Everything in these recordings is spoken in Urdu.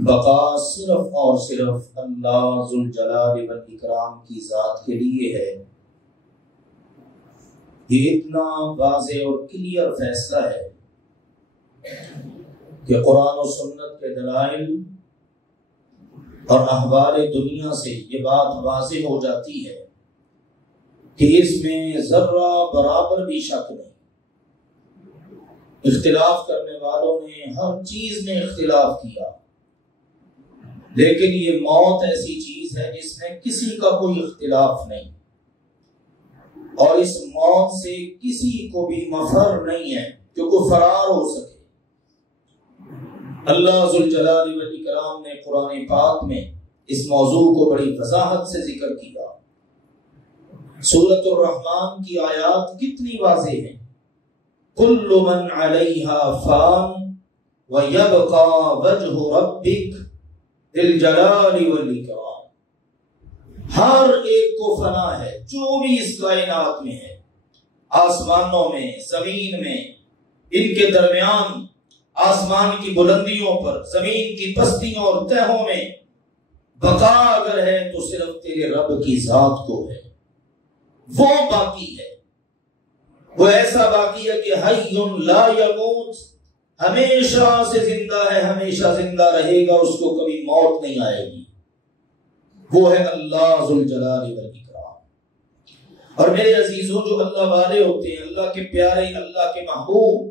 بقا صرف اور صرف اللہ ذوالجلال والاکرام کی ذات کے لیے ہے۔ یہ اتنا واضح اور کلیئر فیصلہ ہے کہ قرآن و سنت کے دلائل اور احوال دنیا سے یہ بات واضح ہو جاتی ہے کہ اس میں ذرہ برابر بھی شک نہیں۔ اختلاف کرنے والوں نے ہر چیز میں اختلاف کیا، لیکن یہ موت ایسی چیز ہے جس میں کسی کا کوئی اختلاف نہیں، اور اس موت سے کسی کو بھی مفر نہیں ہے کہ کوئی فرار ہو سکے۔ اللہ ذوالجلال والاکرام نے قرآن پاک میں اس موضوع کو بڑی وضاحت سے ذکر کیا۔ سورۃ الرحمن کی آیات کتنی واضح ہیں۔ کل من علیہا فان ویبقى وجہ ربک ذی الجلال والاکرام۔ ہر ایک کو فنا ہے، جو بھی اس کائنات میں ہے، آسمانوں میں، زمین میں، ان کے درمیان، آسمان کی بلندیوں پر، زمین کی پستیوں اور تہوں میں بقا اگر ہے تو صرف تیرے رب کی ذات کو ہے۔ وہ باقی ہے، وہ ایسا باقی ہے کہ حی لا یموت، ہمیشہ سے زندہ ہے، ہمیشہ زندہ رہے گا، اس کو کبھی موت نہیں آئے گی۔ وہ ہے اللہ ذوالجلال والاکرام۔ اور میرے عزیزوں، جو اللہ والے ہوتے ہیں، اللہ کے پیارے، اللہ کے محبوب،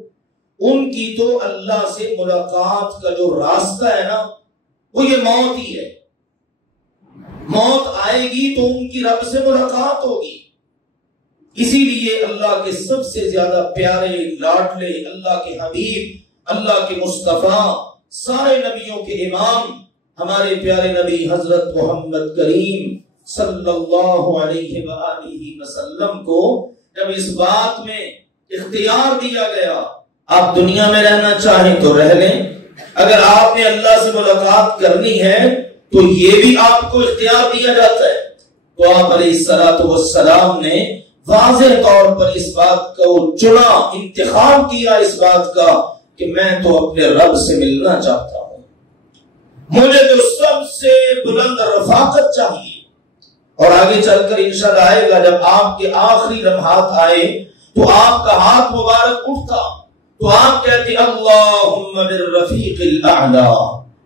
ان کی تو اللہ سے ملاقات کا جو راستہ ہے نا، وہ یہ موت ہی ہے۔ موت آئے گی تو ان کی رب سے ملاقات ہوگی۔ اسی لیے اللہ کے سب سے زیادہ پیارے، لاڈلے، اللہ کے حبیب، اللہ کے مصطفیٰ، سارے نبیوں کے امام، ہمارے پیارے نبی حضرت محمد کریم صلی اللہ علیہ وآلہ وسلم کو جب اس بات میں اختیار دیا گیا، آپ دنیا میں رہنا چاہیں تو رہ لیں، اگر آپ نے اللہ سے ملاقات کرنی ہے تو یہ بھی آپ کو اختیار دیا جاتا ہے۔ تو آپ علیہ الصلوۃ والسلام نے واضح طور پر اس بات کو چنا، انتخاب کیا اس بات کا کہ میں تو اپنے رب سے ملنا چاہتا ہوں، مجھے تو سب سے بلند رفاقت چاہیے۔ اور آگے چل کر انشاءاللہ آئے گا، جب آپ کے آخری لمحات آئے تو آپ کا ہاتھ مبارک اٹھتا تو آپ کہتے اللہم بالرفیق الاعلی،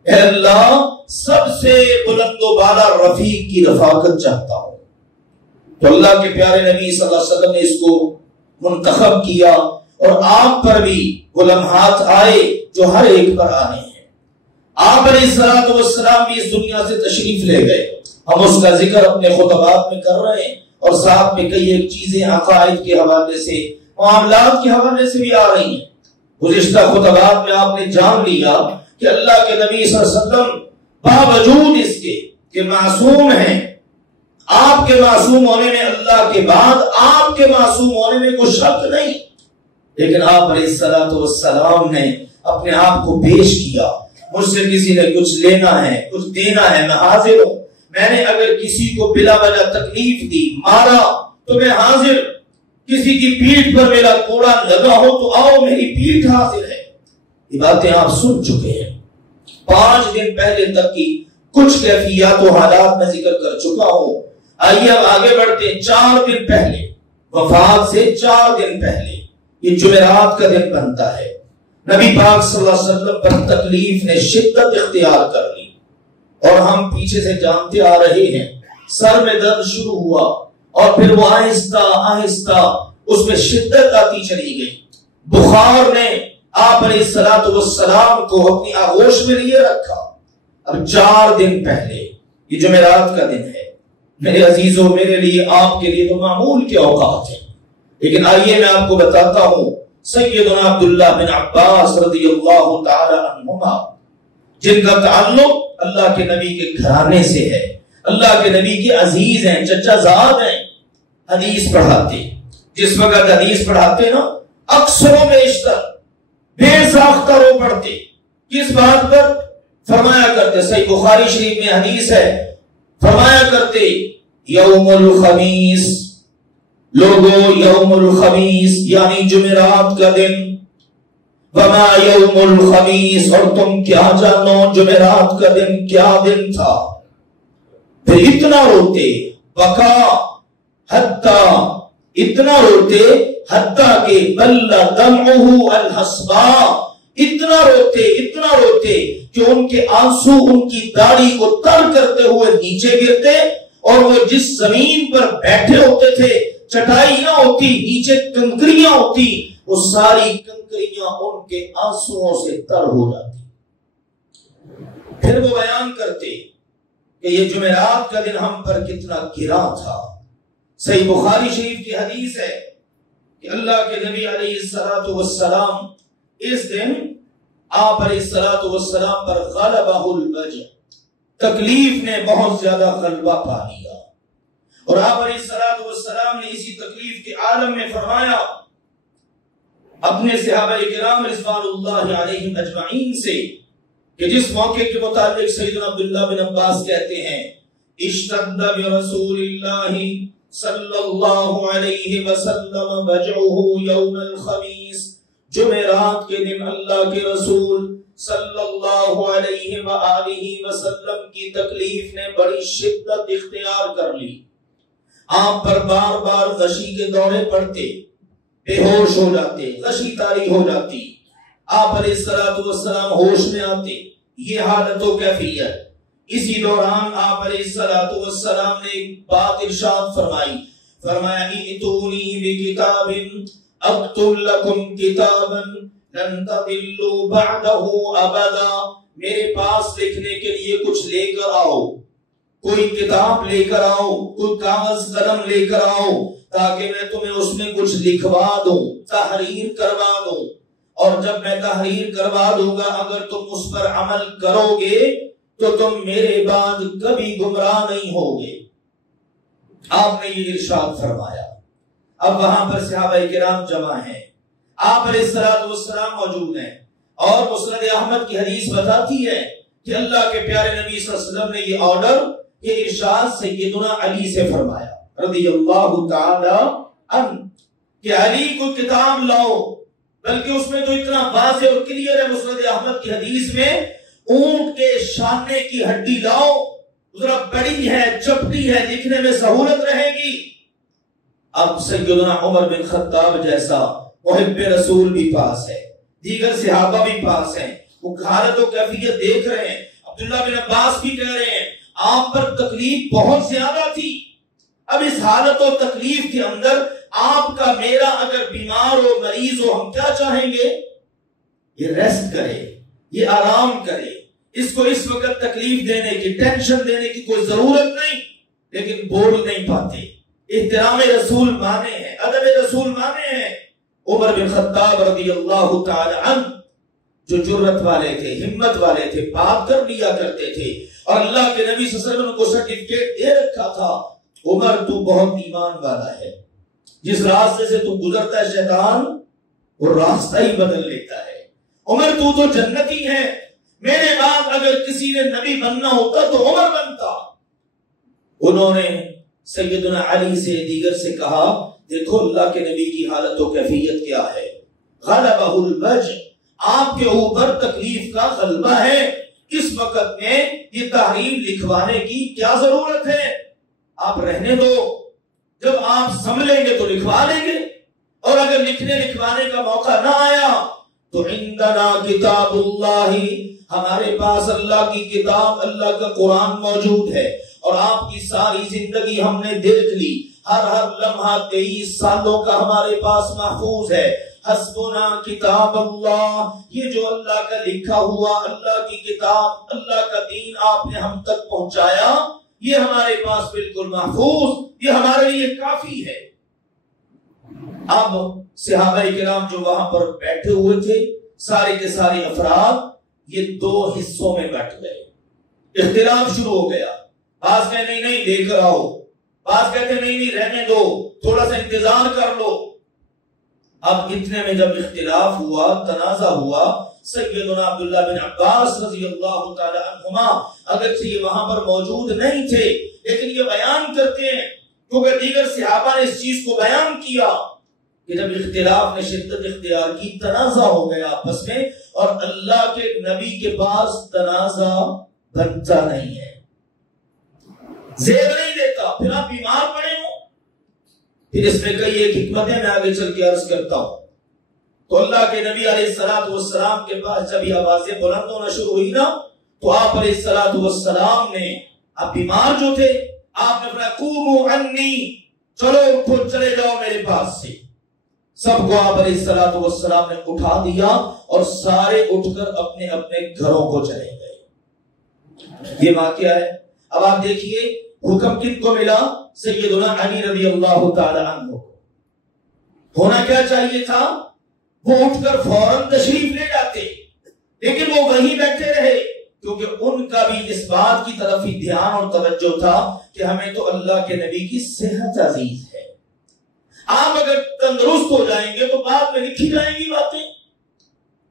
اے اللہ سب سے بلند و بالا رفیق کی رفاقت چاہتا ہوں۔ تو اللہ کے پیارے نبی صلی اللہ علیہ وسلم نے اس کو منتخب کیا، اور آپ پر بھی وہ لمحات آئے جو ہر ایک پر آنے ہیں۔ آپ علیہ الصلوۃ والسلام بھی اس دنیا سے تشریف لے گئے، ہم اس کا ذکر اپنے خطبات میں کر رہے ہیں، اور ساتھ میں کئی ایک چیزیں عقائد کے حوالے سے، معاملات کے حوالے سے بھی آ رہی ہیں۔ گزشتہ خطبات میں آپ نے جان لیا کہ اللہ کے نبی صلی اللہ علیہ وسلم باوجود اس کے کہ معصوم ہیں، آپ کے معصوم ہونے میں، اللہ کے بعد آپ کے معصوم ہونے میں کوئی شک نہیں، لیکن آپ علیہ الصلوۃ والسلام نے اپنے آپ کو پیش کیا۔ مجھ سے کسی نے کچھ لینا ہے، کچھ دینا ہے، میں حاضر ہوں۔ میں نے اگر کسی کو بلا وجہ تکلیف دی، مارا، تو میں حاضر۔ کسی کی پیٹھ پر میرا کوڑا لگا ہو تو آؤ، میری پیٹھ حاضر ہے۔ یہ باتیں آپ سن چکے ہیں۔ 5 دن پہلے تک کی کچھ کیفیات و حالات میں ذکر کر چکا ہوں۔ آئیے اب آگے بڑھتے ہیں۔ 4 دن پہلے، وفات سے 4 دن پہلے، یہ جمعرات کا دن بنتا ہے، نبی پاک صلی اللہ علیہ وسلم پر تکلیف نے شدت اختیار کر لی، اور ہم پیچھے سے جانتے آ رہے ہیں، سر میں درد شروع ہوا، اور پھر وہ آہستہ آہستہ اس میں شدت آتی چلی گئی۔ بخار نے آپ علیہ الصلوۃ والسلام کو اپنی آغوش میں لیے رکھا۔ اب 4 دن پہلے، یہ جمعرات کا دن ہے، میرے عزیزوں، میرے لیے، آپ کے لیے تو معمول کے اوقات ہیں، لیکن آئیے میں آپ کو بتاتا ہوں، سیدنا عبداللہ بن عباس رضی اللہ تعالی عنہما، جن کا تعلق اللہ کے نبی کے گھرانے سے ہے، اللہ کے نبی کے عزیز ہیں، چچا زاد ہیں، حدیث پڑھاتے، جس وقت حدیث پڑھاتے نا، اکثر و بیشتر بے ساختہ رو پڑھتے۔ کس بات پر؟ فرمایا کرتے، صحیح بخاری شریف میں حدیث ہے، فرمایا کرتے یوم الخمیس، لوگو یوم الخمیس یعنی جمعرات کا دن، وما یوم الخمیس، اور تم کیا جانو جمعرات کا دن کیا دن تھا. پھر اتنا روتے بکا حتی، اتنا روتے حتی کہ بل دمعہ الحصبا، اتنا روتے کہ ان کے آنسو ان کی داڑھی کو تر کرتے ہوئے نیچے گرتے، اور وہ جس زمین پر بیٹھے ہوتے تھے چٹائی نہ ہوتی، نیچے کنکریاں ہوتی، وہ ساری کنکریاں ان کے آنسوؤں سے تر ہو جاتی. پھر وہ بیان کرتے کہ یہ جمعرات کا دن ہم پر کتنا گرا تھا. صحیح بخاری شریف کی حدیث ہے کہ اللہ کے نبی علیہ الصلوۃ والسلام اس دن آپ علیہ الصلوۃ والسلام پر غلبہ الوجع، تکلیف نے بہت زیادہ غلبہ پا لیا، اور آپ علیہ الصلوۃ والسلام نے اسی تکلیف کے عالم میں فرمایا اپنے صحابہ کرام رضوان اللہ علیہم اجمعین سے کہ جس موقع کے متعلق سیدنا عبداللہ بن عباس کہتے ہیں اشتد برسول اللہ صلی اللہ علیہ وسلم وجعہ یوم الخمیس، جمعرات کے دن اللہ کے رسول صلی اللہ علیہ وآلہ وسلم کی تکلیف نے بڑی شدت اختیار کر لی. آپ پر بار بار غشی کے دورے پڑتے، بے ہوش ہو جاتے، غشی طاری ہو جاتی، آپ علیہ الصلوۃ والسلام ہوش میں آتے. یہ حالت و کیفیت. اسی دوران آپ علیہ الصلوۃ والسلام نے ایک بات ارشاد فرمایا ائتونی بکتاب اکتب لکم کتابا لن تضلوا بعدہ ابدا، میرے پاس لکھنے کے لیے کچھ لے کر آؤ، کوئی کتاب لے کر آؤ، کوئی کاغذ قلم لے کر آؤ، تاکہ میں تمہیں اس میں کچھ لکھوا دوں، تحریر کروا دوں، اور جب میں تحریر کروا دوں گا اگر تم اس پر عمل کرو گے تو تم میرے بعد کبھی گمراہ نہیں ہوگے. آپ نے یہ ارشاد فرمایا. اب وہاں پر صحابہ کرام جمع ہیں، آپ علیہ السلام موجود ہیں، اور مسند احمد کی حدیث بتاتی ہے کہ اللہ کے پیارے نبی صلی اللہ علیہ وسلم نے یہ آرڈر، یہ ارشاد سیدنا علی سے فرمایا رضی اللہ تعالی عنہ کہ علی کو کتاب لاؤ، بلکہ اس میں تو اتنا واضح اور کلیئر ہے مسند احمد کی حدیث میں، اونٹ کے شانے کی ہڈی لاؤ، ذرا بڑی ہے، چپٹی ہے، لکھنے میں سہولت رہے گی. اب سیدنا عمر بن خطاب جیسا محب رسول بھی پاس ہے، دیگر صحابہ بھی پاس ہیں، وہ حالت و کیفیت دیکھ رہے ہیں. عبداللہ بن عباس بھی کہہ رہے ہیں آپ پر تکلیف بہت زیادہ تھی. اب اس حالت و تکلیف کے اندر آپ کا میرا اگر بیمار ہو، مریض ہو، ہم کیا چاہیں گے؟ یہ ریسٹ کرے، یہ آرام کرے، اس کو اس وقت تکلیف دینے کی، ٹینشن دینے کی کوئی ضرورت نہیں، لیکن بول نہیں پاتے. احترام رسول مانے ہیں، ادب رسول مانے ہیں. عمر بن خطاب رضی اللہ تعالی عنہ جو جرت والے تھے، ہمت والے تھے، بات کر لیا کرتے تھے، اور اللہ کے نبی صلی اللہ علیہ وسلم کو سرٹیفکیٹ دے رکھا تھا عمر تو بہت ایمان والا ہے، جس راستے سے تو گزرتا ہے شیطان وہ راستہ ہی بدل لیتا ہے. عمر تو جنتی ہے، میرے بعد اگر کسی نے نبی بننا ہوتا تو عمر بنتا. انہوں نے سیدنا علی سے، دیگر سے کہا دیکھو اللہ کے نبی کی حالت و کیفیت کیا ہے، غلبہ الوجع، آپ کے اوپر تکلیف کا غلبہ ہے، اس وقت میں یہ تحریر لکھوانے کی کیا ضرورت ہے، آپ رہنے دو، جب آپ سنبھلیں گے تو لکھوا لیں گے، اور اگر لکھنے لکھوانے کا موقع نہ آیا تو عندنا کتاب اللہ، ہمارے پاس اللہ کی کتاب، اللہ کا قرآن موجود ہے، اور آپ کی ساری زندگی ہم نے دیکھ لی، ہر لمحہ 23 سالوں کا ہمارے پاس محفوظ ہے. حسبنا کتاب اللہ، یہ جو اللہ کا لکھا ہوا، اللہ کی کتاب، اللہ کا دین آپ نے ہم تک پہنچایا، یہ ہمارے پاس بالکل محفوظ، یہ ہمارے لیے کافی ہے. اب صحابہ کرام جو وہاں پر بیٹھے ہوئے تھے، سارے کے سارے افراد یہ 2 حصوں میں بیٹھ گئے. اختلاف شروع ہو گیا، بعض کہتے نہیں لے کر آؤ، بعض کہتے نہیں رہنے دو، تھوڑا سا انتظار کر لو. اب اتنے میں جب اختلاف ہوا، تنازع ہوا، سیدنا عبداللہ بن عباس رضی اللہ تعالی عنہما اگرچہ یہ وہاں پر موجود نہیں تھے، لیکن یہ بیان کرتے ہیں کیونکہ دیگر صحابہ نے اس چیز کو بیان کیا کہ جب اختلاف نے شدت اختیار کی، تنازع ہو گیا آپس میں، اور اللہ کے نبی کے پاس تنازع بنتا نہیں ہے، زیر نہیں دیتا، پھر آپ بیمار پڑے ہو۔ پھر اس میں کئی ایک حکمتیں میں آگے چل کے عرض کرتا ہوں۔ تو اللہ کے نبی علیہ الصلوۃ والسلام کے پاس جب یہ آوازیں بلند ہونا شروع ہوئی نا، تو آپ علیہ الصلوۃ والسلام نے، آپ بیمار جو تھے، آپ نے فرمایا قوموا عنی، چلو اٹھو چلے جاؤ میرے پاس سے۔ سب کو آپ علیہ الصلوۃ والسلام نے اٹھا دیا اور سارے اٹھ کر اپنے اپنے گھروں کو چلے گئے۔ یہ واقعہ ہے۔ اب آپ دیکھیے حکم کن کو ملا؟ سیدنا علی رضی اللہ تعالی عنہ کو۔ ہونا کیا چاہیے تھا؟ وہ اٹھ کر فوراً تشریف لے جاتے، لیکن وہ وہیں بیٹھے رہے، کیونکہ ان کا بھی اس بات کی طرف ہی دھیان اور توجہ تھا کہ ہمیں تو اللہ کے نبی کی صحت عزیز ہے، آپ اگر تندرست ہو جائیں گے تو بعد میں لکھی جائیں گی باتیں۔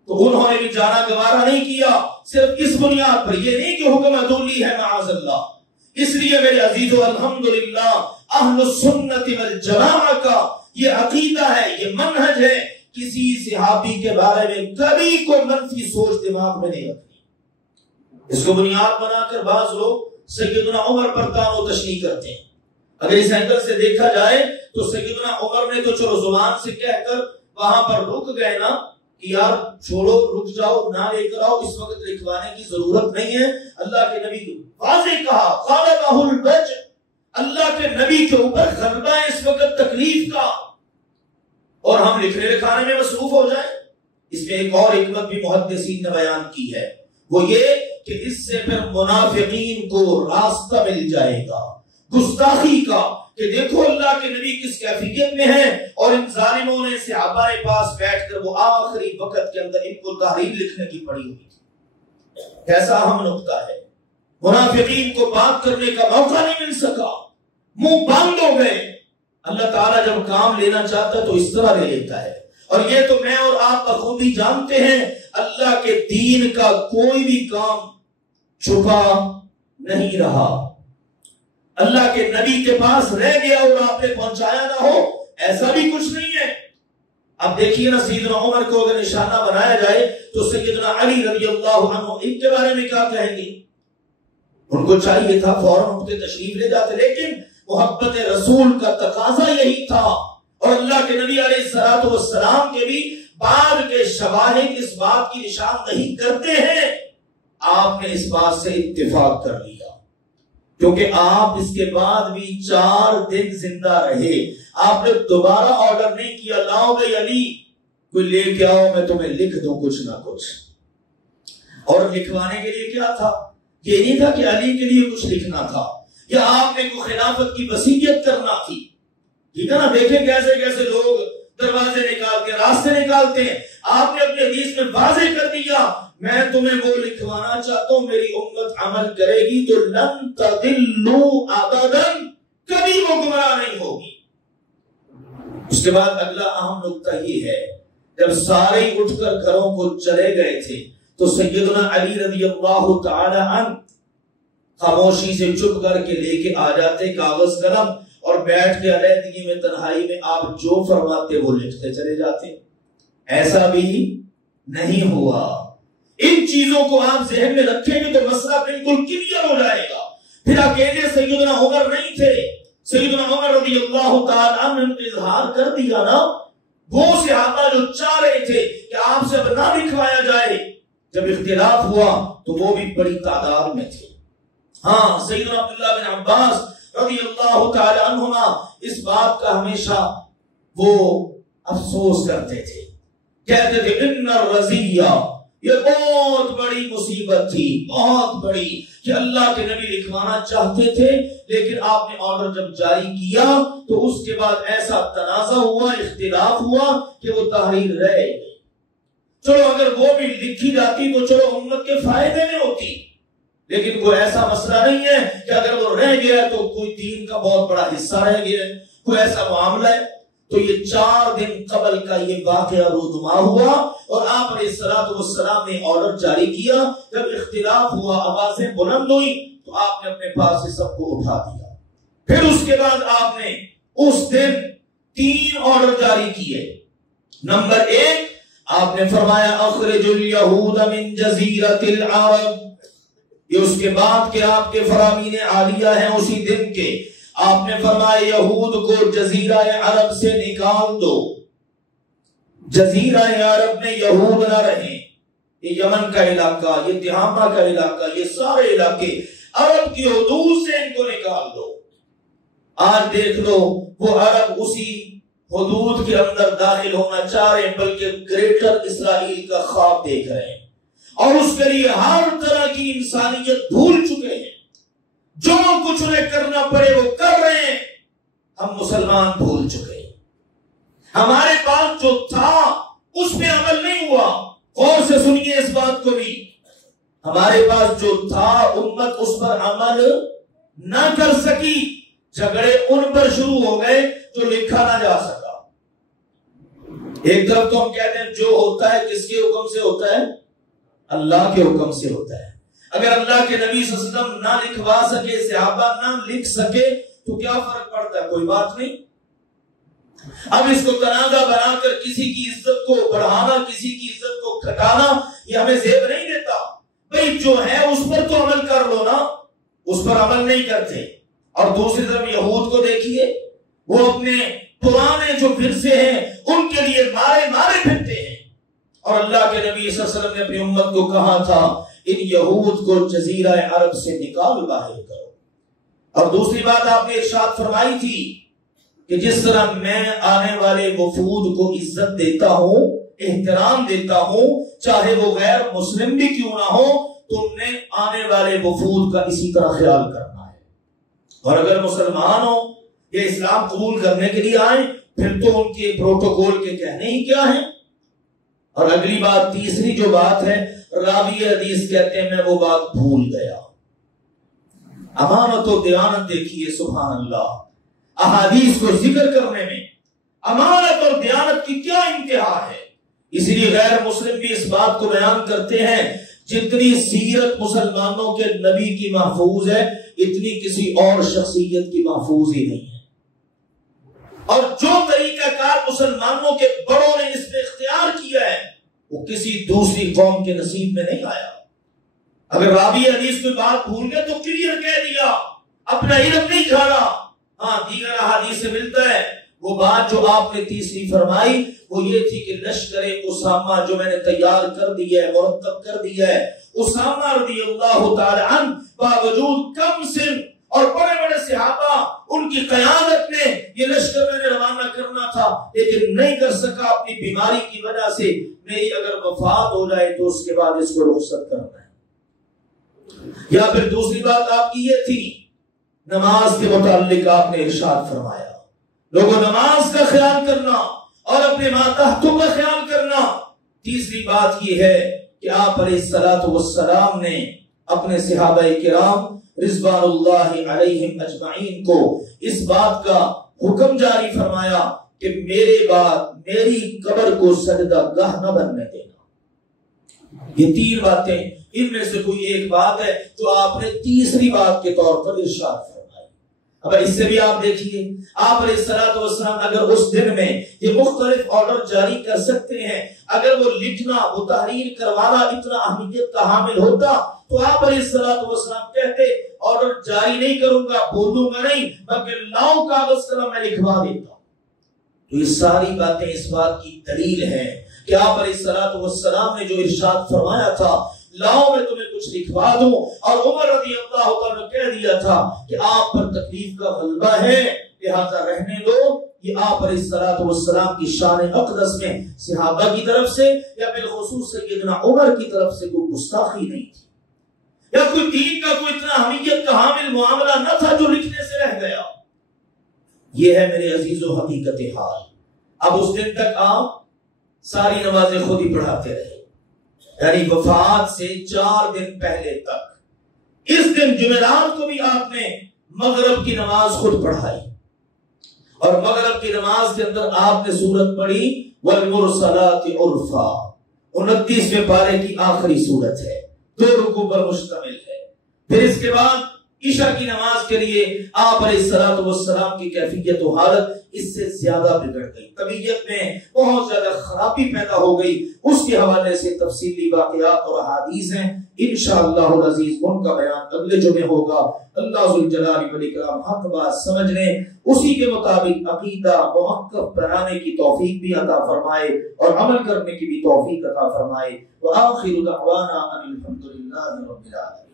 تو انہوں نے بھی جانا گوارا نہیں کیا، صرف اس بنیاد پر، یہ نہیں کہ حکم عدولی ہے معاذ اللہ۔ اس لیے میرے عزیزو، الحمدللہ اہل السنت والجماعہ کا یہ عقیدہ ہے، یہ منہج ہے، کسی صحابی کے بارے میں کبھی کوئی منفی سوچ دماغ میں نہیں رکھنی۔ اس کو بنیاد بنا کر بعض لوگ سیدنا عمر پر تان و تشنیع کرتے ہیں۔ اگر اس اینگل سے دیکھا جائے تو سیدنا عمر نے تو چلو زبان سے کہہ کر وہاں پر رک گئے نا کہ یار چھوڑو، رک جاؤ، نہ لے کر آؤ، اس وقت لکھوانے کی ضرورت نہیں ہے۔ اللہ کے نبی کو واضح کہا، غالبہ البج، اللہ کے نبی کے اوپر غلبہ ہے اس وقت تکلیف کا، اور ہم لکھنے لکھانے میں مصروف ہو جائیں۔ اس میں ایک اور حکمت بھی محدثین نے بیان کی ہے، وہ یہ کہ اس سے پھر منافقین کو راستہ مل جائے گا گستاخی کا، کہ دیکھو اللہ کے نبی کس کیفیت میں ہیں، اور ان ظالموں نے صحابہ کے پاس بیٹھ کر وہ آخری وقت کے اندر ان کو تحریر لکھنے کی پڑی ہوئی تھی۔ کیسا اہم نقطہ ہے، منافقین کو بات کرنے کا موقع نہیں مل سکا، منہ بند ہو گئے۔ اللہ تعالیٰ جب کام لینا چاہتا ہے تو اس طرح لے لیتا ہے، اور یہ تو میں اور آپ بخوبی جانتے ہیں، اللہ کے دین کا کوئی بھی کام چھپا نہیں رہا۔ اللہ کے نبی کے پاس رہ گیا اور آپ نے پہنچایا نہ ہو، ایسا بھی کچھ نہیں ہے۔ اب دیکھیے نا، سیدنا عمر کو اگر نشانہ بنایا جائے تو سیدنا علی رضی اللہ عنہ ان کے بارے میں کیا کہیں گے؟ ان کو چاہیے تھا فوراً اٹھتے تشریف لے جاتے، لیکن محبت رسول کا تقاضا یہی تھا، اور اللہ کے نبی علیہ الصلوۃ والسلام کے بھی بعد کے شواہد اس بات کی نشاندہی کرتے ہیں۔ آپ نے اس بات سے اتفاق کر لیا، کیونکہ آپ اس کے بعد بھی 4 دن زندہ رہے، آپ نے دوبارہ آرڈر نہیں کیا لاؤ بھائی علی کوئی لے کے آؤ میں تمہیں لکھ دوں کچھ نہ کچھ۔ اور لکھوانے کے لیے کیا تھا؟ یہ نہیں تھا کہ علی کے لیے کچھ لکھنا تھا یا آپ نے کوئی خلافت کی وصیت کرنا تھی، ٹھیک ہے نا؟ دیکھیں کیسے کیسے لوگ دروازے نکالتے ہیں، راستے نکالتے ہیں۔ آپ نے اپنے حدیث میں واضح کر دیا، میں تمہیں وہ لکھوانا چاہتا ہوں، میری امت عمل کرے گی تو لن تضلوا ابدا، کبھی وہ گمراہ نہیں ہوگی۔ اس کے بعد اگلا اہم نقطہ یہ ہے، جب سارے اٹھ کر گھروں کو چلے گئے تھے تو سیدنا علی رضی اللہ تعالی عنہ خاموشی سے چپ کر کے لے کے آ جاتے کاغذ قلم، اور بیٹھ کے علیحدگی میں تنہائی میں آپ جو فرماتے وہ لکھتے چلے جاتے۔ ایسا بھی نہیں ہوا۔ ان چیزوں کو آپ ذہن میں رکھیں گے تو مسئلہ بالکل کلیئر ہو جائے گا۔ پھر اکیلے سیدنا عمر نہیں تھے، سیدنا عمر رضی اللہ تعالی عنہ نے اظہار کر دیا نا، وہ صحابہ جو چاہ رہے تھے کہ آپ سے اب نہ لکھوایا جائے، جب اختلاف ہوا تو وہ بھی بڑی تعداد میں تھے۔ ہاں، سیدنا عبداللہ بن عباس رضی اللہ تعالی عنہما اس بات کا ہمیشہ وہ افسوس کرتے تھے، کہتے تھے ان الرزیہ، یہ بہت بڑی مصیبت تھی، بہت بڑی، کہ اللہ کے نبی لکھوانا چاہتے تھے لیکن آپ نے آرڈر جب جاری کیا تو اس کے بعد ایسا تنازع ہوا، اختلاف ہوا کہ وہ تحریر رہ گئی۔ چلو اگر وہ بھی لکھی جاتی تو چلو امت کے فائدے میں ہوتی، لیکن کوئی ایسا مسئلہ نہیں ہے کہ اگر وہ رہ گیا تو کوئی دین کا بہت بڑا حصہ رہ گیا ہے، کوئی ایسا معاملہ ہے۔ تو یہ 4 دن قبل کا یہ واقعہ رونما ہوا، اور آپ علیہ الصلوۃ والسلام نے آرڈر جاری کیا۔ جب اختلاف ہوا، آوازیں بلند ہوئی تو آپ نے اپنے پاس سے سب کو اٹھا دیا۔ پھر اس کے بعد آپ نے اس دن 3 آرڈر جاری کیے۔ نمبر 1 آپ نے فرمایا اخرج الیہود من جزیرۃ العرب، یہ اس کے بعد کہ آپ کے فرامین عالیہ ہیں اسی دن کے، آپ نے فرمایا یہود کو جزیرہ عرب سے نکال دو، جزیرہ عرب میں یہود نہ رہیں، یہ یمن کا علاقہ، یہ تہامہ کا علاقہ، یہ سارے علاقے عرب کی حدود سے ان کو نکال دو۔ آج دیکھ لو وہ عرب اسی حدود کے اندر داخل ہونا چاہ رہے ہیں، بلکہ گریٹر اسرائیل کا خواب دیکھ رہے ہیں، اور اس کے لیے ہر طرح کی انسانیت بھول چکے ہیں، جو کچھ انہیں کرنا پڑے وہ کر رہے ہیں۔ ہم مسلمان بھول چکے ہیں، ہمارے پاس جو تھا اس پہ عمل نہیں ہوا۔ غور سے سنیے اس بات کو بھی، ہمارے پاس جو تھا امت اس پر عمل نہ کر سکی، جھگڑے ان پر شروع ہو گئے جو لکھا نہ جا سکا۔ ایک طرف تو ہم کہتے ہیں جو ہوتا ہے کس کے حکم سے ہوتا ہے؟ اللہ کے حکم سے ہوتا ہے۔ اگر اللہ کے نبی صلی اللہ علیہ وسلم نہ لکھوا سکے، صحابہ نہ لکھ سکے، تو کیا فرق پڑتا ہے؟ کوئی بات نہیں۔ اب اس کو تنازع بنا کر کسی کی عزت کو بڑھانا، کسی کی عزت کو گھٹانا، یہ ہمیں زیب نہیں دیتا۔ بھئی جو ہے اس پر تو عمل کر لو نا، اس پر عمل نہیں کرتے۔ اور دوسری طرف یہود کو دیکھیے، وہ اپنے پرانے جو ورثے ہیں ان کے لیے مارے پھرتے ہیں، اور اللہ کے نبی صلی اللہ علیہ وسلم نے اپنی امت کو کہا تھا ان یہود کو جزیرہ عرب سے نکال باہر کرو۔ اور دوسری بات آپ نے ارشاد فرمائی تھی کہ جس طرح میں آنے والے وفود کو عزت دیتا ہوں، احترام دیتا ہوں، چاہے وہ غیر مسلم بھی کیوں نہ ہو، تم نے آنے والے وفود کا اسی طرح خیال کرنا ہے۔ اور اگر مسلمان ہو یا اسلام قبول کرنے کے لیے آئیں، پھر تو ان کے پروٹوکول کے کہنے ہی کیا ہیں۔ اور اگلی بات، تیسری جو بات ہے، راوی حدیث کہتے ہیں میں وہ بات بھول گیا۔ امانت و دیانت دیکھیے، سبحان اللہ، احادیث کو ذکر کرنے میں امانت اور دیانت کی کیا انتہا ہے۔ اس لیے غیر مسلم بھی اس بات کو بیان کرتے ہیں جتنی سیرت مسلمانوں کے نبی کی محفوظ ہے، اتنی کسی اور شخصیت کی محفوظ ہی نہیں ہے۔ اور جو طریقہ کار مسلمانوں کے بڑوں نے اس میں اختیار کیا ہے، وہ کسی دوسری قوم کے نصیب میں نہیں آیا۔ اگر راوی حدیث کوئی بات بھول گئے تو کلیئر کہہ دیا، اپنا علم نہیں کھانا۔ ہاں، دیگر احادیث سے ملتا ہے۔ وہ بات جو آپ نے تیسری فرمائی وہ یہ تھی کہ لشکر اسامہ جو میں نے تیار کر دیا ہے، مرتب کر دیا ہے، اسامہ رضی اللہ تعالی عنہ باوجود کم سن اور بڑے بڑے صحابہ ان کی قیادت میں یہ لشکر میں نے روانہ کرنا تھا، لیکن نہیں کر سکا اپنی بیماری کی وجہ سے۔ میری اگر وفات ہو جائے تو اس کے بعد اس کو رخصت کرنا ہے۔ یا پھر دوسری بات آپ کی یہ تھی، نماز کے متعلق آپ نے ارشاد فرمایا لوگوں نماز کا خیال کرنا اور اپنے ماتحتوں کا خیال کرنا۔ تیسری بات یہ ہے کہ آپ علیہ الصلوۃ والسلام نے اپنے صحابہ کرام رضوان اللہ علیہم اجمعین کو اس بات کا حکم جاری فرمایا کہ میرے بعد میری قبر کو سجدہ گاہ نہ بننے دینا۔ یہ 3 باتیں، ان میں سے کوئی ایک بات ہے جو آپ نے تیسری بات کے طور پر ارشاد فرمائی۔ اب اس سے بھی آپ دیکھیے، آپ علیہ الصلوۃ والسلام اگر اس دن میں یہ مختلف آرڈر جاری کر سکتے ہیں، اگر وہ لکھنا، وہ تحریر کروانا اتنا اہمیت کا حامل ہوتا تو آپ علیہ الصلوۃ والسلام کہتے آرڈر جاری نہیں کروں گا، بولوں گا نہیں، بلکہ لاؤ کاغذ قلم میں لکھوا دیتا۔ تو یہ ساری باتیں اس بات کی دلیل ہیں کہ آپ علیہ الصلوۃ والسلام نے جو ارشاد فرمایا تھا لاؤ میں تمہیں کچھ لکھوا دوں، اور عمر رضی اللہ تعالیٰ نے کہہ دیا تھا کہ آپ پر تکلیف کا غلبہ ہے لہذا رہنے دو۔ یہ آپ علیہ الصلوۃ والسلام کی شان اقدس میں صحابہ کی طرف سے یا بالخصوص سیدنا عمر کی طرف سے کوئی گستاخی نہیں تھی، یا کوئی دین کا کوئی اتنا اہمیت کا حامل معاملہ نہ تھا جو لکھنے سے رہ گیا۔ یہ ہے میرے عزیزو حقیقت حال۔ اب اس دن تک آپ ساری نمازیں خود ہی پڑھاتے رہے، یعنی وفات سے 4 دن پہلے تک۔ اس دن جمعرات کو بھی آپ نے مغرب کی نماز خود پڑھائی، اور مغرب کی نماز کے اندر آپ نے سورت پڑھی والمرسلات عرفا، 29ویں پارے کی آخری سورت ہے، 2 رکوع پر مشتمل ہے۔ پھر اس کے بعد عشاء کی نماز کے لیے آپ علیہ الصلوۃ والسلام کی کیفیت و حالت اس سے زیادہ بگڑ گئی، طبیعت میں بہت زیادہ خرابی پیدا ہو گئی۔ اس کے حوالے سے تفصیلی واقعات اور احادیث ہیں، انشاءاللہ العزیز ان کا بیان اگلے جمعے ہوگا۔ اللہ ذوالجلال والاکرام حق بات سمجھنے، اسی کے مطابق عقیدہ موقف بنانے کی توفیق بھی عطا فرمائے اور عمل کرنے کی بھی توفیق عطا فرمائے۔ وآخر دعوانا ان الحمدللہ رب العالمین۔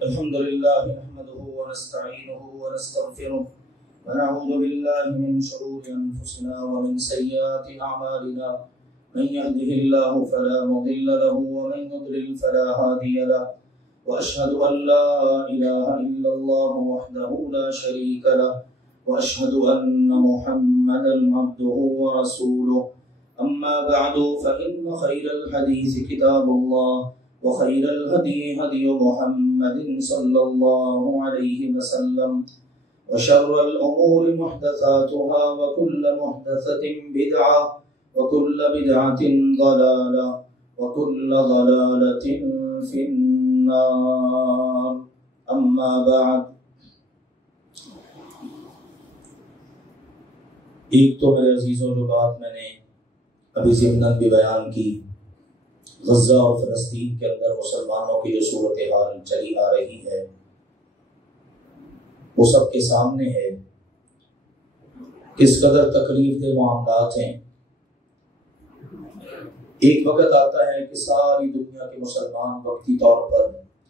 الحمد لله نحمده ونستعينه ونستغفره ونعوذ بالله من شرور أنفسنا ومن سيئات أعمالنا من يهده الله فلا مضل له ومن يضلل فلا هادي له وأشهد أن لا إله إلا الله وحده لا شريك له وأشهد أن محمدا عبده ورسوله أما بعد فإن خير الحديث كتاب الله وخير الهدي هدي محمد صلى الله عليه وسلم وشر الأمور محدثاتها وكل محدثة بدعة وكل بدعة ضلالة وكل ضلالة في النار أما بعد۔ ایک تو میرے عزیزوں جو بات میں نے ابھی ضمناً بھی بیان کی، غزہ اور فلسطین کے اندر مسلمانوں کی جو صورتحال چلی آ رہی ہے وہ سب کے سامنے ہے، کس قدر تکلیف دہ معاملات ہیں۔ ایک وقت آتا ہے کہ ساری دنیا کے مسلمان وقتی طور پر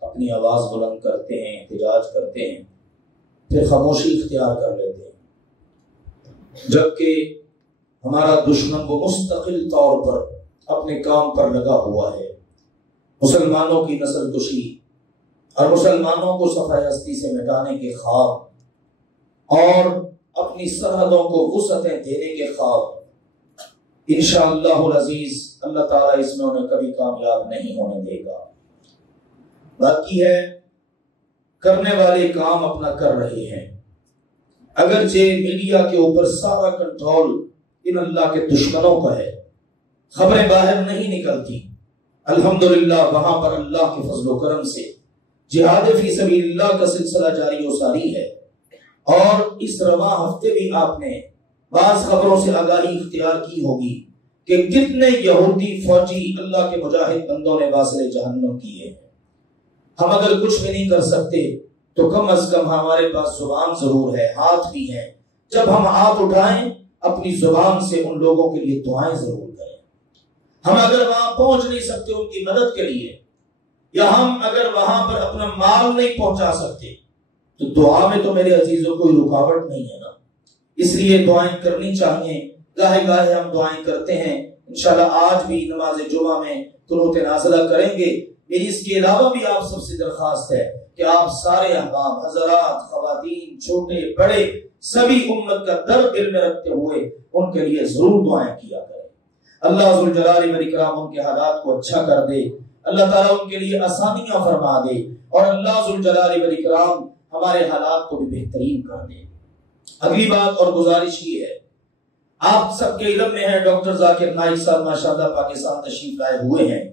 اپنی آواز بلند کرتے ہیں، احتجاج کرتے ہیں، پھر خاموشی اختیار کر لیتے ہیں، جبکہ ہمارا دشمن وہ مستقل طور پر اپنے کام پر لگا ہوا ہے، مسلمانوں کی نسل کشی اور مسلمانوں کو صفحہ ہستی سے مٹانے کے خواب اور اپنی سرحدوں کو وسعتیں دینے کے خواب، انشاءاللہ العزیز اللہ تعالیٰ اس میں انہیں کبھی کامیاب نہیں ہونے دے گا۔ باقی ہے کرنے والے کام اپنا کر رہے ہیں، اگرچہ میڈیا کے اوپر سارا کنٹرول ان اللہ کے دشمنوں کا ہے، خبریں باہر نہیں نکلتی، الحمدللہ وہاں پر اللہ کے فضل و کرم سے جہاد فی سبیل اللہ کا سلسلہ جاری و ساری ہے۔ اور اس رواں ہفتے بھی آپ نے بعض خبروں سے آگاہی اختیار کی ہوگی کہ کتنے یہودی فوجی اللہ کے مجاہد بندوں نے واصل جہنم کیے ہیں۔ ہم اگر کچھ بھی نہیں کر سکتے تو کم از کم ہمارے پاس زبان ضرور ہے، ہاتھ بھی ہیں، جب ہم ہاتھ اٹھائیں اپنی زبان سے ان لوگوں کے لیے دعائیں ضرور کریں۔ ہم اگر وہاں پہنچ نہیں سکتے ان کی مدد کے لیے، یا ہم اگر وہاں پر اپنا مال نہیں پہنچا سکتے تو دعا میں تو میرے عزیزوں کوئی رکاوٹ نہیں ہے نا، اس لیے دعائیں کرنی چاہیے۔ گاہے گاہے ہم دعائیں کرتے ہیں، انشاءاللہ آج بھی نماز جمعہ میں قنوت نازلہ کریں گے۔ میری اس کے علاوہ بھی آپ سب سے درخواست ہے کہ آپ سارے احباب، حضرات، خواتین، چھوٹے بڑے، سبھی امت کا درد دل میں رکھتے ہوئے ان کے لیے ضرور دعائیں کیا کریں۔ اللہ ذوالجلال والاکرام ان کے حالات کو اچھا کر دے، اللہ تعالیٰ ان کے لیے آسانیاں فرما دے، اور اللہ ذوالجلال والاکرام ہمارے حالات کو بھی بہترین کر دے۔ اگلی بات اور گزارش یہ ہے، آپ سب کے علم میں ہے ڈاکٹر ذاکر نائک صاحب ماشاءاللہ پاکستان تشریف لائے ہوئے ہیں،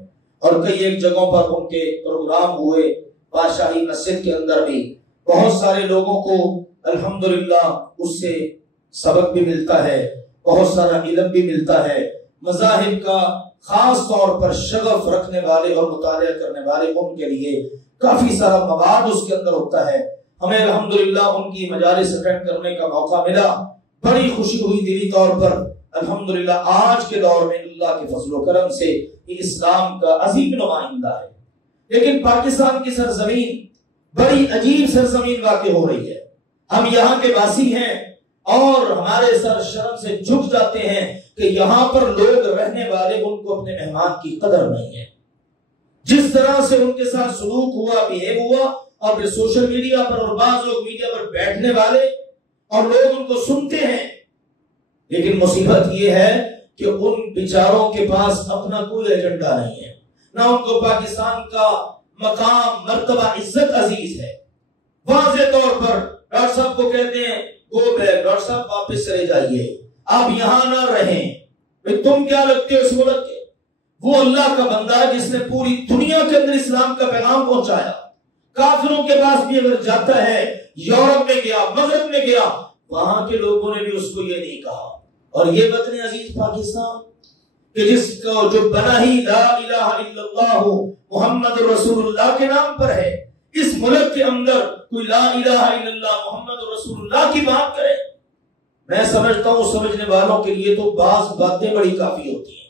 اور کئی ایک جگہوں پر ان کے پروگرام ہوئے، بادشاہی مسجد کے اندر بھی بہت سارے لوگوں کو الحمدللہ اس سے سبق بھی ملتا ہے، بہت سارا علم بھی ملتا ہے۔ مذاہب کا خاص طور پر شغف رکھنے والے اور مطالعہ کرنے والے ان کے لیے کافی سارا مواد اس کے اندر ہوتا ہے۔ ہمیں الحمدللہ ان کی مجالس اٹینڈ کرنے کا موقع ملا، بڑی خوشی ہوئی دلی طور پر۔ الحمدللہ آج کے دور میں اللہ کے فضل و کرم سے یہ اسلام کا عظیم نمائندہ ہے، لیکن پاکستان کی سرزمین بڑی عجیب سرزمین واقع ہو رہی ہے۔ ہم یہاں کے واسی ہیں اور ہمارے سر شرم سے جھک جاتے ہیں کہ یہاں پر لوگ رہنے والے ان کو اپنے مہمان کی قدر نہیں ہے. جس طرح سے ان کے ساتھ سلوک ہوا، بیہیو ہوا، اور پھر سوشل میڈیا پر اور بعض لوگ میڈیا پر بیٹھنے والے اور لوگ ان کو سنتے ہیں. لیکن مصیبت یہ ہے کہ ان بیچاروں کے پاس اپنا کوئی ایجنڈا نہیں ہے، نہ ان کو پاکستان کا مقام، مرتبہ، عزت عزیز ہے. واضح طور پر ڈاکٹر صاحب کو کہتے ہیں گو بیک، ڈاکٹر صاحب واپس چلے جائیے، آپ یہاں نہ رہیں. تم کیا لگتے ہو اس ملک کے؟ وہ اللہ کا بندہ ہے جس نے پوری دنیا کے اندر اسلام کا پیغام پہنچایا. کافروں کے پاس بھی اگر جاتا ہے، یورپ میں گیا، مغرب میں گیا، وہاں کے لوگوں نے بھی اس کو یہ نہیں کہا. اور یہ وطن عزیز پاکستان کہ جس کو جو بنا ہی لا الہ الا اللہ محمد رسول اللہ کے نام پر ہے، اس ملک کے اندر کوئی لا الہ الا اللہ محمد رسول اللہ کی بات کرے، میں سمجھتا ہوں سمجھنے والوں کے لیے تو بعض باتیں بڑی کافی ہوتی ہیں.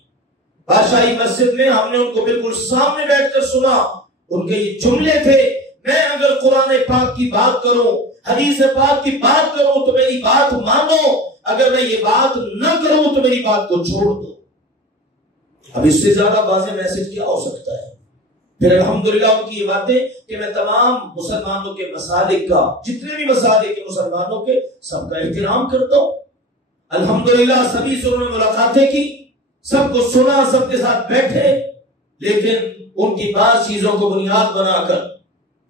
بادشاہی مسجد میں ہم نے ان کو بالکل سامنے بیٹھ کر سنا. ان کے یہ جملے تھے، میں اگر قرآن پاک کی بات کروں، حدیث پاک کی بات کروں تو میری بات مانو، اگر میں یہ بات نہ کروں تو میری بات کو چھوڑ دو. اب اس سے زیادہ واضح میسج کیا ہو سکتا ہے؟ پھر الحمدللہ ان کی یہ باتیں کہ میں تمام مسلمانوں کے مسالک کا، جتنے بھی مسالک کے مسلمانوں کے، سب کا احترام کرتا ہوں. الحمدللہ سبھی سے انہوں نے ملاقاتیں کی، سب کو سنا، سب کے ساتھ بیٹھے، لیکن ان کی بعض چیزوں کو بنیاد بنا کر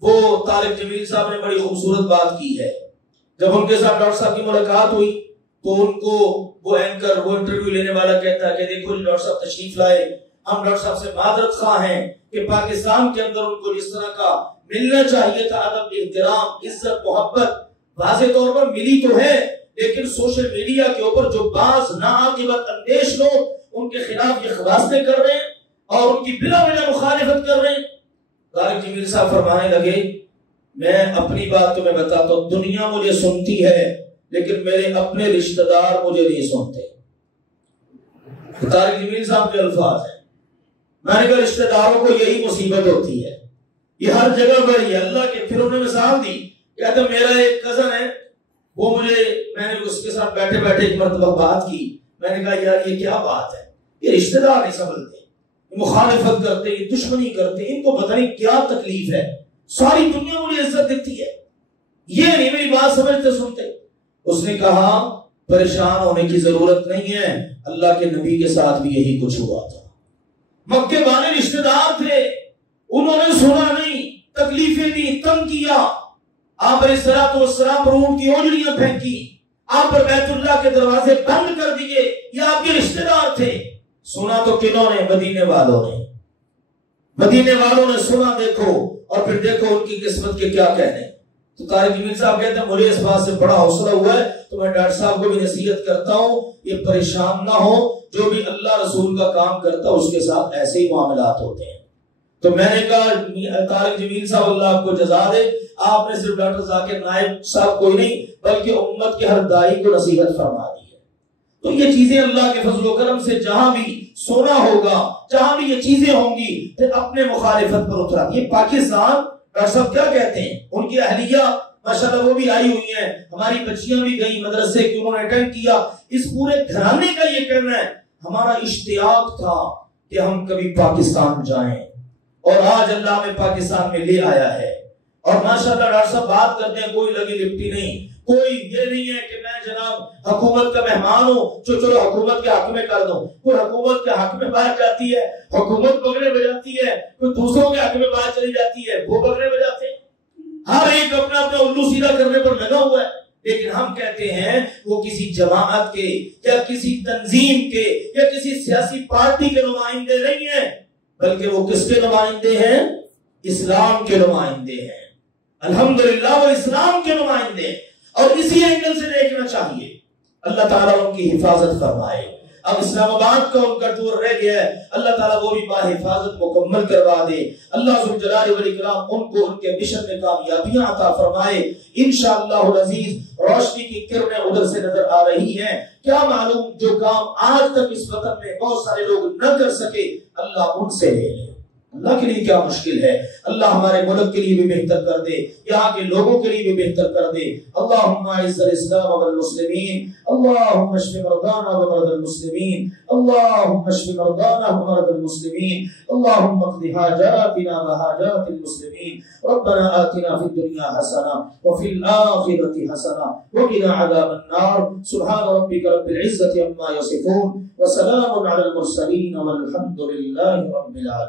وہ طارق جمیل صاحب نے بڑی خوبصورت بات کی ہے. جب ان کے ساتھ ڈاکٹر صاحب کی ملاقات ہوئی تو ان کو وہ اینکر، وہ انٹرویو لینے والا کہتا ہے کہ دیکھو ڈاکٹر صاحب تشریف لائے، ہم ڈاکٹر صاحب سے معذرت خواہ ہیں کہ پاکستان کے اندر ان کو جس طرح کا ملنا چاہیے تھا، ادب، احترام، عزت، محبت، واضح طور پر ملی تو ہے، لیکن سوشل میڈیا کے اوپر جو بعض ناعاقبت اندیش لوگ ان کے خلاف یہ خواستیں کر رہے ہیں اور ان کی بلا وجہ مخالفت کر رہے ہیں. طارق جمیل صاحب فرمانے لگے، میں اپنی بات تمہیں بتاتا ہوں، دنیا مجھے سنتی ہے لیکن میرے اپنے رشتہ دار مجھے نہیں سنتے. طارق جمیل صاحب کے الفاظ ہیں. میں نے کہا رشتہ داروں کو یہی مصیبت ہوتی ہے، یہ ہر جگہ پر یہ اللہ کے. پھر انہوں نے مثال دی، کہتا میرا ایک کزن ہے، وہ میں نے اس کے ساتھ بیٹھے بیٹھے ایک مرتبہ بات کی. میں نے کہا یار یہ کیا بات ہے، یہ رشتہ دار نہیں سمجھتے، مخالفت کرتے، یہ دشمنی کرتے، ان کو پتہ نہیں کیا تکلیف ہے، ساری دنیا مجھے عزت دیتی ہے، یہ نہیں میری بات سمجھتے سنتے. اس نے کہا پریشان ہونے کی ضرورت نہیں ہے، اللہ کے نبی کے ساتھ بھی یہی کچھ ہوا تھا. مکے والے رشتہ دار تھے، انہوں نے سنا نہیں، تکلیفیں دی، تنگ کیا، آپ علیہ الصلوۃ والسلام پر اونٹ کی اونجڑیاں پھینکی، آپ پر بیت اللہ کے دروازے بند کر دیے. یہ آپ کے رشتہ دار تھے. سنا تو کنہوں نے؟ مدینے والوں نے. مدینے والوں نے سنا، دیکھو، اور پھر دیکھو ان کی قسمت کے کیا کہنے. تو طارق جمیل صاحب کہتے ہیں مجھے اس بات سے بڑا حوصلہ ہوا ہے، تو میں ڈاکٹر صاحب کو بھی نصیحت کرتا ہوں یہ پریشان نہ ہو، جو بھی اللہ رسول کا کام کرتا اس کے ساتھ ایسے ہی معاملات ہوتے ہیں. تو میں نے کہا طارق جمیل صاحب اللہ آپ کو جزا دے، آپ نے صرف ڈاکٹر ذاکر نائب صاحب کو ہی نہیں بلکہ امت کے ہر داعی کو نصیحت فرما دی ہے. تو یہ چیزیں اللہ کے فضل و کرم سے جہاں بھی سونا ہوگا، جہاں بھی یہ چیزیں ہوں گی، پھر اپنے مخالفت پر اترا. یہ پاکستان ڈاکٹر صاحب کیا کہتے ہیں، ان کی اہلیہ ماشاءاللہ وہ بھی آئی ہوئی ہیں، ہماری بچیاں بھی گئی مدرسے کی، انہوں نے اٹینڈ کیا. اس پورے گھرانے کا یہ کہنا ہے ہمارا اشتیاق تھا کہ ہم کبھی پاکستان جائیں، اور آج اللہ میں پاکستان میں لے آیا ہے. اور ماشاءاللہ ڈاکٹر صاحب بات کرتے ہیں، کوئی لگی لپٹی نہیں، کوئی یہ نہیں ہے کہ میں جناب حکومت کا مہمان ہوں چلو حکومت کے حق میں کر دوں. کوئی حکومت کے حق میں بات جاتی ہے، حکومت بگڑے بجاتی ہے، کوئی دوسروں کے حق میں بات چلی جاتی ہے، وہ بگڑے بجاتے ہیں. ہر ایک اپنا اپنا الو سیدھا کرنے پر لگا ہوا ہے. لیکن ہم کہتے ہیں وہ کسی جماعت کے یا کسی تنظیم کے یا کسی سیاسی پارٹی کے نمائندے نہیں ہیں، بلکہ وہ کس کے نمائندے ہیں؟ اسلام کے نمائندے ہیں. الحمدللہ وہ اسلام کے نمائندے ہیں، اور اسی اینگل سے دیکھنا چاہیے. اللہ تعالیٰ ان کی حفاظت فرمائے. اب اسلام آباد کا ان کا ٹور رہ گیا ہے، اللہ تعالیٰ وہ بھی حفاظت مکمل کروا دے. اللہ ذوالجلال والاکرام ان کو ان کے مشن میں کامیابیاں عطا فرمائے. انشاءاللہ العزیز روشنی کی کرنیں ادھر سے نظر آ رہی ہیں. کیا معلوم جو کام آج تک اس وطن میں بہت سارے لوگ نہ کر سکے اللہ ان سے لے لے. اللہ کے لیے کیا مشکل ہے؟ اللہ ہمارے ملک کے لیے بھی بہتر کر دے، یہاں کے لوگوں کے لیے بھی بہتر کر دے۔ اللہم اعز الاسلام والمسلمین، اللہم اشف مرضانا ومرضى المسلمین، اللہم اشف مرضانا ومرضى المسلمین، اللہم اقض حاجاتنا وحاجات المسلمین، ربنا آتنا فی الدنیا حسنہ وفی الآخرۃ حسنہ وقنا عذاب النار، سبحان ربک رب العزۃ عما یصفون وسلام علی المرسلین والحمد للہ رب العالمین۔